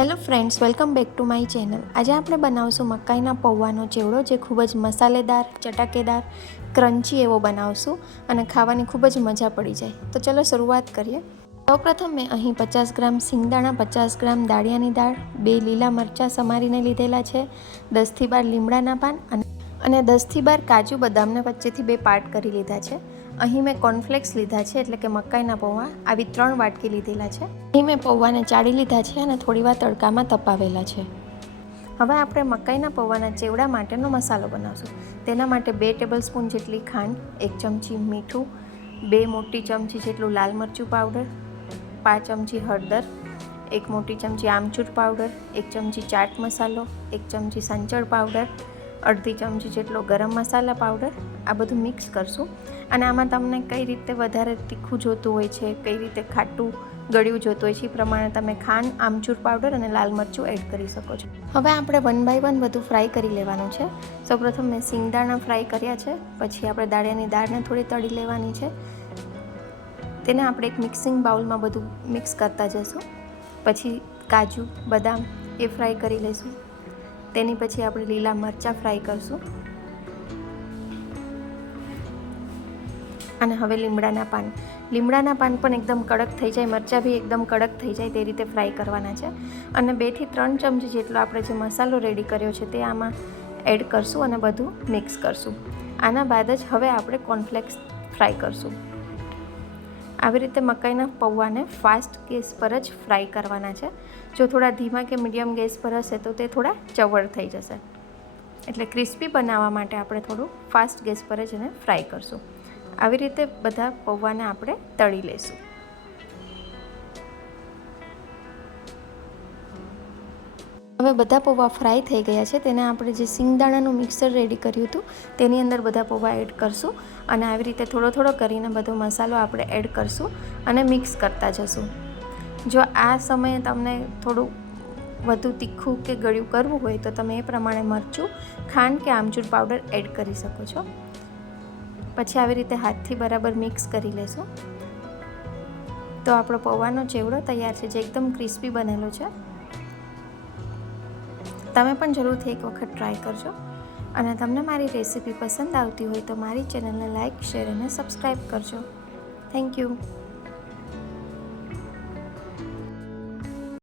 Hello friends, welcome back to my channel. આજે આપણે બનાવશું મકાઈના પૌવાનો ચેવડો, જે ખૂબ જ મસાલેદાર, ચટાકેદાર, ક્રન્ચી એવો બનાવશું અને ખાવાની ખૂબ જ મજા પડી જાય. તો ચલો શરૂઆત કરીએ. સૌપ્રથમ મેં અહીં 50 ગ્રામ સિંગદાણા, 50 ગ્રામ દાળિયાની દાળ, 2 લીલા મરચાં સમારીને લીધેલા છે, 10થી 12 લીમડાના પાન અને 10થી 12 કાજુ બદામને વચ્ચેથી 2 પાર્ટ કરી લીધા છે. અહીં મેં કોર્નફ્લેક્સ લીધા છે, એટલે કે મકાઈના પૌવા, આવી 3 વાટકી લીધેલા છે. અહીં મેં પૌવાને ચાળી લીધા છે અને થોડીવાર તડકામાં તપાવેલા છે. હવે આપણે મકાઈના પૌવાના ચેવડા માટેનો મસાલો બનાવશું. તેના માટે 2 ટેબલસ્પૂન જેટલી ખાંડ, 1 ચમચી મીઠું, 2 મોટી ચમચી જેટલું લાલ મરચું પાવડર, 5 ચમચી હળદર, 1 મોટી ચમચી આમચૂર પાવડર, 1 ચમચી ચાટ મસાલો, 1 ચમચી સંચળ પાવડર, અડધી ચમચી જેટલો ગરમ મસાલા પાવડર. આ બધું મિક્સ કરશું અને આમાં તમને કઈ રીતે વધારે તીખું જોતું હોય છે, કઈ રીતે ખાટું ગળ્યું જોતું હોય છે, એ પ્રમાણે તમે ખાંડ, આમચૂર પાવડર અને લાલ મરચું એડ કરી શકો છો. હવે આપણે 1 બાય 1 બધું ફ્રાય કરી લેવાનું છે. સૌપ્રથમ મેં સિંગદાણા ફ્રાય કર્યા છે, પછી આપણે દાળિયાની દાળને થોડી તળી લેવાની છે. તેને આપણે એક મિક્સિંગ બાઉલમાં બધું મિક્સ કરતા જઈશું. પછી કાજુ, બદામ એ ફ્રાય કરી લઈશું. તેની પછી આપણે લીલા મરચાં ફ્રાય કરશું અને હવે લીમડાના પાન પણ એકદમ કડક થઈ જાય, મરચાં બી એકદમ કડક થઈ જાય તે રીતે ફ્રાય કરવાના છે. અને 2 થી 3 ચમચી જેટલો આપણે જે મસાલો રેડી કર્યો છે તે આમાં એડ કરશું અને બધું મિક્સ કરશું. આના બાદ જ હવે આપણે કોર્નફ્લેક્સ ફ્રાય કરશું. આવી રીતે મકાઈના પૌવાને ફાસ્ટ ગેસ પર જ ફ્રાય કરવાના છે. જો થોડા ધીમા કે મીડિયમ ગેસ પર હશે તો તે થોડા ચવડ થઈ જશે. એટલે ક્રિસ્પી બનાવવા માટે આપણે થોડું ફાસ્ટ ગેસ પર જ એને ફ્રાય કરશું. આવી રીતે બધા પૌવાને આપણે તળી લઈશું. હવે બધા પૌવા ફ્રાય થઈ ગયા છે. તેને આપણે જે સિંગદાણાનું મિક્સર રેડી કર્યું હતું તેની અંદર બધા પૌવા એડ કરશું અને આવી રીતે થોડો થોડો કરીને બધો મસાલો આપણે એડ કરશું અને મિક્સ કરતા જશું. જો આ સમયે તમને થોડું વધુ તીખું કે ગળ્યું કરવું હોય તો તમે એ પ્રમાણે મરચું, ખાંડ કે આમચૂર પાવડર એડ કરી શકો છો. પછી આવી રીતે હાથથી બરાબર મિક્સ કરી લેશું. તો આપણો પૌવાનો ચેવડો તૈયાર છે, જે એકદમ ક્રિસ્પી બનેલો છે. તમે પણ જરૂરથી એક વખત ટ્રાય કરજો અને તમને મારી રેસીપી પસંદ આવતી હોય તો મારી ચેનલને લાઇક, શેર અને સબસ્ક્રાઈબ કરજો. Thank you.